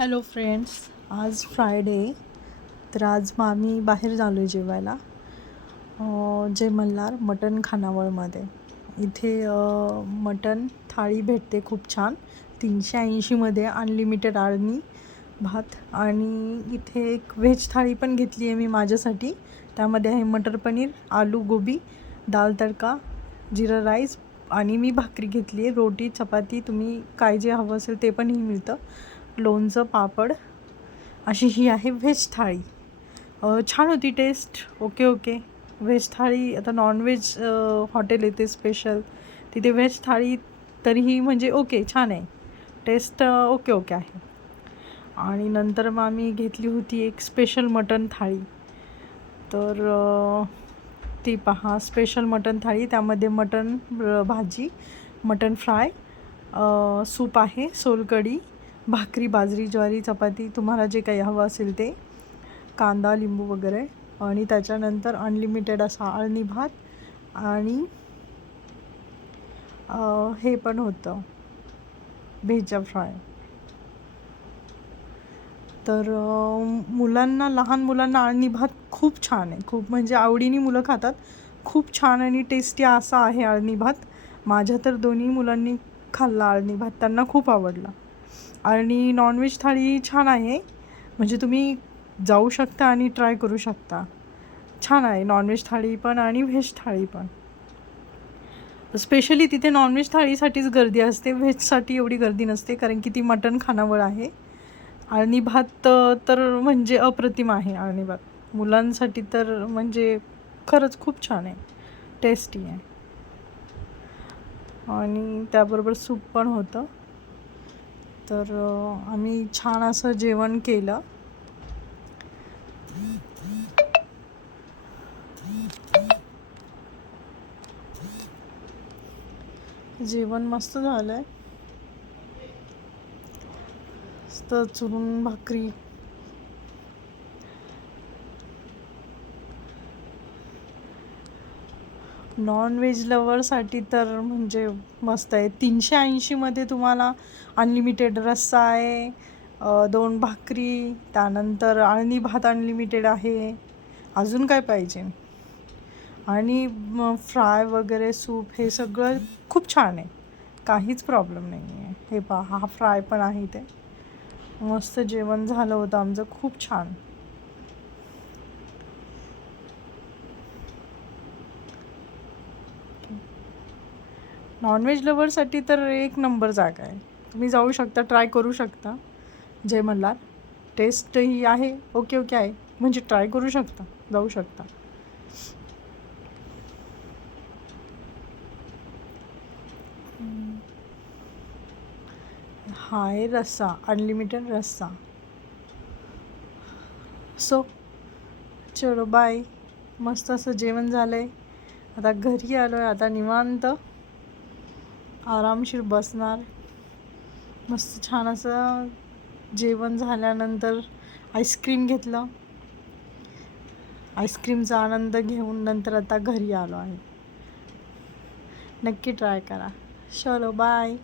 Hello friends, आज Friday. तर आज आम्ही बाहेर झालो आहे जेवायला. जय मल्हार मटण खानावळमध्ये. इथे मटण थाळी भेटते खूप छान. 380मध्ये अनलिमिटेड आळणी भात. आणि इथे एक व्हेज थाळी पण घेतली आहे मी माझ्यासाठी. त्यामध्ये आहे मटर पनीर, आलू गोबी, दाल तडका, जिरा राईस आणि मी भाकरी घेतली आहे. रोटी, चपाती, तुम्ही काय जे हवं असेल ते पण मिळतं. लोणचं, पापड, अशी ही आहे व्हेज थाळी. छान होती टेस्ट. ओके. व्हेज थाळी, आता नॉनव्हेज हॉटेल येते स्पेशल, तिथे व्हेज थाळी तरीही म्हणजे ओके, छान आहे टेस्ट. ओके आहे. आणि नंतर मग आम्ही घेतली होती एक स्पेशल मटण थाळी. तर ती पहा, स्पेशल मटण थाळी. त्यामध्ये मटण भाजी, मटण फ्राय, सूप आहे, सोलकढी, भाकरी, बाजरी, ज्वारी, चपाती, तुम्हाला जे काही हवं असेल ते, कांदा, लिंबू वगैरे. आणि त्याच्यानंतर अनलिमिटेड असा आळणी भात आणि हे पण होतं भेजा फ्राय. तर मुलांना, लहान मुलांना आळणी भात खूप छान आहे. खूप म्हणजे आवडीने मुलं खातात. खूप छान आणि टेस्टी असा आहे आळणी भात. माझ्या तर दोन्ही मुलांनी खाल्ला आळणी भात, त्यांना खूप आवडला. आणि नॉनव्हेज थाळी छान आहे, म्हणजे तुम्ही जाऊ शकता आणि ट्राय करू शकता. छान आहे नॉनव्हेज थाळी पण आणि व्हेज थाळी पण. स्पेशली तिथे नॉनव्हेज थाळीसाठीच गर्दी असते, व्हेजसाठी एवढी गर्दी नसते, कारण की ती मटण खानावळ आहे. आळणी भात तर म्हणजे अप्रतिम आहे आळणी भात. मुलांसाठी तर म्हणजे खरंच खूप छान आहे, टेस्टी आहे. आणि त्याबरोबर सूप पण होतं. तर आम्ही छान असं जेवण केलं. जेवण मस्त झालं आहे. मस्त चुरून भाकरी. नॉनव्हेज लवरसाठी तर म्हणजे मस्त आहे. 380मध्ये तुम्हाला अनलिमिटेड रस्सा आहे, 2 भाकरी, त्यानंतर आळणी भात अनलिमिटेड आहे. अजून काय पाहिजे? आणि फ्राय वगैरे, सूप, हे सगळं खूप छान आहे. काहीच प्रॉब्लेम नाही आहे. हे पहा, हा फ्राय पण आहे ते. मस्त जेवण झालं होतं आमचं, खूप छान. नॉनव्हेज लवरसाठी तर एक नंबर जागा आहे. तुम्ही जाऊ शकता, ट्राय करू शकता. जय मल्हार. टेस्ट ही आहे, ओके आहे, म्हणजे ट्राय करू शकता, जाऊ शकता. हा आहे रस्सा, अनलिमिटेड रस्सा. सो चलो बाय. मस्त असं जेवण झालं आहे. आता घरी आलो आहे. आता निवांत आरामशीर बसणार. मस्त छान असं जेवण झाल्यानंतर आईस्क्रीम घेतलं. आईस्क्रीमचा आनंद घेऊन नंतर आता घरी आलो आहे. नक्की ट्राय करा. चलो बाय.